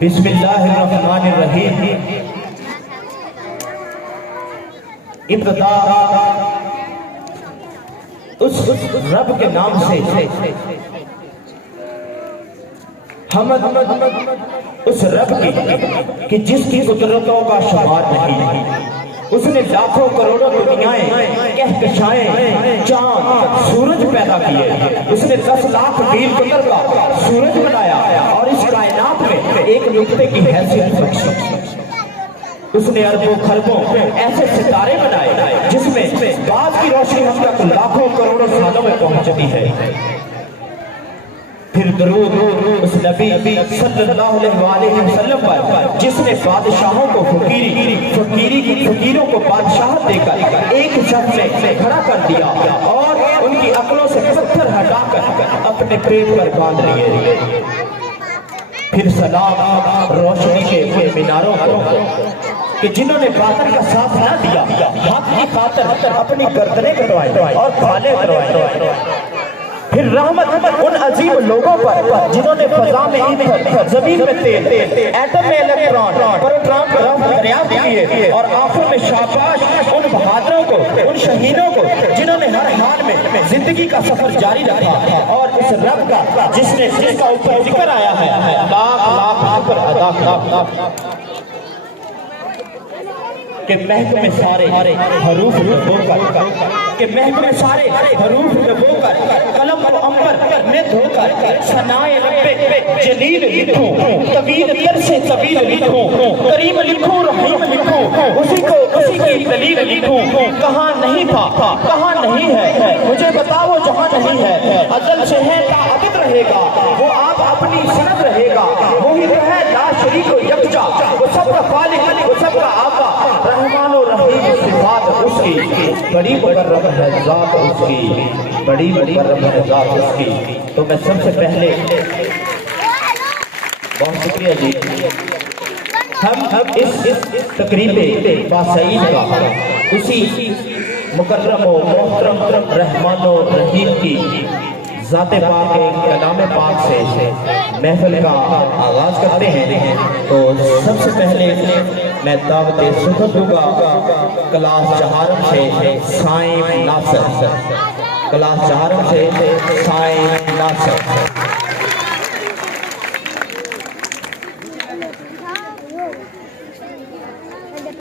بسم اللہ الرحمن الرحیم۔ ابتدا اس رب کے نام سے، حمد اس رب کی کہ جس کی قدرتوں کا شمار نہیں۔ اس نے لاکھوں کروڑوں دنیایں، کہکشائیں، چاند، سورج پیدا کیے۔ اس نے 10 لاکھ میل قطر کا سورج بنایا اور اس کائنات میں ایک نقطے کی حیثیت بخشی۔ اس نے اربوں خربوں ایسے ستارے بنائے جس میں بعض کی روشنی ہم تک لاکھوں کروڑوں سالوں میں پہنچتی ہے۔ پھر درود اس نبی صلی اللہ علیہ وسلم پر جس نے بادشاہوں کو فقیروں کو بادشاہت دے کر ایک صف میں کھڑا کر دیا اور ان کی عقلوں سے پتھر ہٹا کر اپنے پیٹ پر باندھ لیے۔ پھر سلام روشنی کے میناروں کو کہ جنہوں نے باطل کا ساتھ نہ دیا، حق کی خاطر اپنی گردنیں کٹوائیں اور بالیں کٹوائیں۔ پھر رحمت ان عظیم لوگوں پر جنہوں نے فضا میں ایندھن، زمین میں تیل، ایٹم میں الیکٹران، پروٹون دریافت کیے، اور آخر میں شاباش ان بہادروں کو، ان شہیدوں کو جنہوں نے ہر حال میں زندگی کا سفر جاری رکھا اور اس رب کا جس کا اوپر ذکر آیا ہے لاکھ لاکھ شکر ادا کیا کہ محکمے سارے حروف لبو کر، کہ محکمے سارے حروف لبو کر، قلم و عنبر نے دھو کر ثنائے رب جلیل لکھوں، طویل تر سے طویل لکھوں، کریم لکھوں، رحیم لکھوں، اسی کی دلیل لکھوں۔ کہاں نہیں تھا، کہاں نہیں ہے، مجھے بتاؤ جہاں نہیں ہے۔ ازل سے ہے تا ابد رہے گا، وہ آپ اپنی سند رہے گا۔ وہی تو ہے لا شریک و یکجا، وہ سب کا خالق، وہ سب کا آقا، رحمان و رحیم صفات اس کی، بڑی مکرم ہے ذات اس کی، بڑی مکرم ہے ذات اس کی۔ تو میں سب سے پہلے بہت شکریہ جی، ہم اس تقریب باسعید کا اسی مکرم و محترم رحمان و رحیم کی ذات پاک کلام پاک سے محفل کا آغاز کرتے ہیں۔ تو سب سے پہلے میں دعوت سخن دوں گا کلاس چہارم سے سائیں ناصر، کلاس چہارم سے سائیں ناصر۔